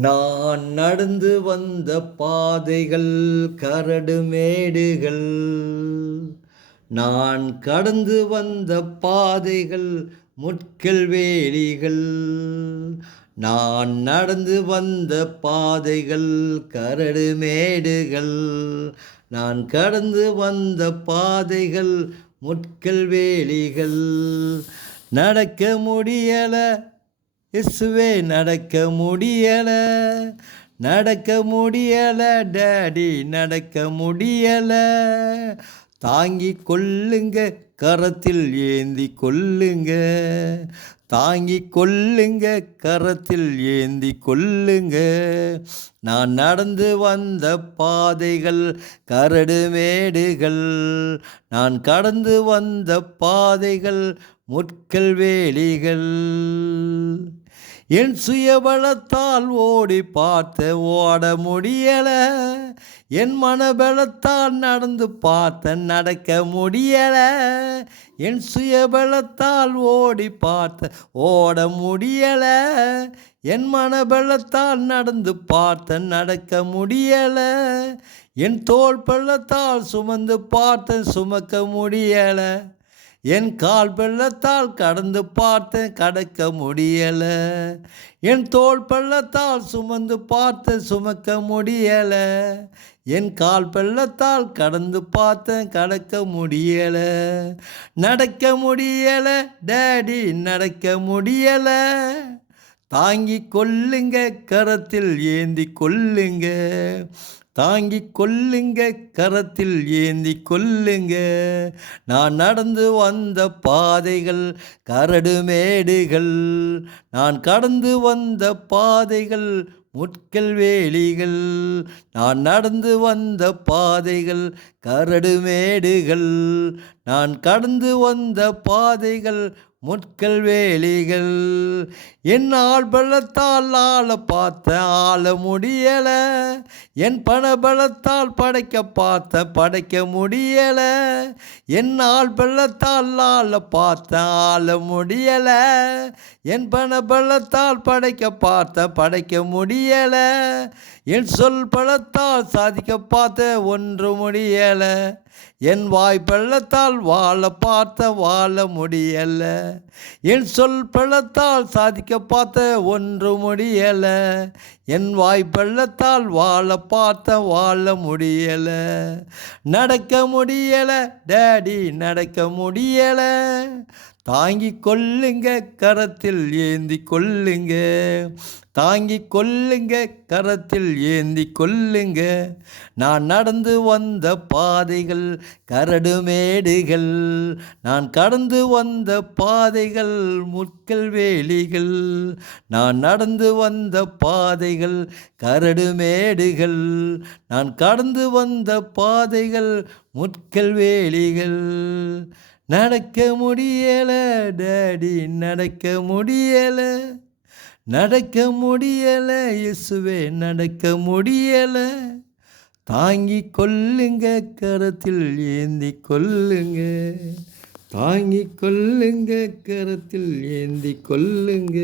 நான் நடந்து வந்த பாதைகள் கரடு மேடுகள். நான் கடந்து வந்த பாதைகள் முட்கள் வேலிகள். நான் நடந்து வந்த பாதைகள் கரடு மேடுகள். நான் கடந்து வந்த பாதைகள் முட்கள் வேலிகள். நடக்க முடியல இயேசுவே, நடக்க முடியல, நடக்க முடியல டாடி, நடக்க முடியல. தாங்கிக் கொள்ளுங்க, கரத்தில் ஏந்தி கொள்ளுங்க, தாங்கிக் கொள்ளுங்க, கரத்தில் ஏந்தி கொள்ளுங்க. நான் நடந்து வந்த பாதைகள் கரடு மேடுகள். நான் கடந்து வந்த பாதைகள் முட்கள் வேலிகள். என் சுயபலத்தால் ஓடி பார்த்த ஓட முடியல, என் மனபலத்தால் நடந்து பார்த்த நடக்க முடியல. என் சுயபலத்தால் ஓடி பார்த்த ஓட முடியல, என் மனபலத்தால் நடந்து பார்த்த நடக்க முடியல. என் தோள் பள்ளத்தால் சுமந்து பார்த்த சுமக்க முடியல, என் கால் பள்ளத்தால் கடந்து பார்த்தேன் கடக்க முடியல. என் தோள் பள்ளத்தால் சுமந்து பார்த்து சுமக்க முடியல, என் கால் பள்ளத்தால் கடந்து பார்த்தேன் கடக்க முடியல. நடக்க முடியல டாடி, நடக்க முடியல. தாங்கிக் கொள்ளுங்க, கரத்தில் ஏந்தி கொள்ளுங்க, தாங்கிக் கொள்ளுங்க, கரத்தில் ஏந்தி கொள்ளுங்க. நான் நடந்து வந்த பாதைகள் கரடு மேடுகள். நான் கடந்து வந்த பாதைகள் முட்கள் வேலிகள். நான் நடந்து வந்த பாதைகள் கரடு மேடுகள். நான் கடந்து வந்த பாதைகள் முட்கள் வேலிகள். என் ஆள்பலத்தால் ஆள பார்த்த ஆள முடியல, என் பணபலத்தால் படைக்க பார்த்த படைக்க முடியல. என் ஆள்பலத்தால் ஆள பார்த்த ஆள முடியல, என் பணபலத்தால் படைக்க பார்த்த படைக்க முடியல. என் சொல் பலத்தால் சாதிக்க பார்த்த ஒன்று முடியல, என் வாய் பள்ளத்தால் வாழ பார்த்த வாழ முடியல. என் சொல் பள்ளத்தால் சாதிக்க பார்த்த ஒன்று முடியல, என் வாய் பள்ளத்தால் வாழ பார்த்த வாழ முடியல. நடக்க முடியல டாடி, நடக்க முடியல. தாங்கிக் கொள்ளுங்க, கரத்தில் ஏந்தி கொள்ளுங்க, தாங்கிக் கொள்ளுங்க, கரத்தில் ஏந்தி கொள்ளுங்க. நான் நடந்து வந்த பாதைகள் கரடு மேடுகள். நான் கடந்து வந்த பாதைகள் முட்கள் வேலிகள். நான் நடந்து வந்த பாதைகள் கரடு மேடுகள். நான் கடந்து வந்த பாதைகள் முட்கள் வேலிகள். நடக்க முடியல டாடி, நடக்க முடியல, நடக்க முடியல இயேசுவே, நடக்க முடியல. தாங்கிக் கொள்ளுங்க, கரத்தில் ஏந்தி கொள்ளுங்க, தாங்கிக் கொள்ளுங்க, கரத்தில் ஏந்தி கொள்ளுங்க.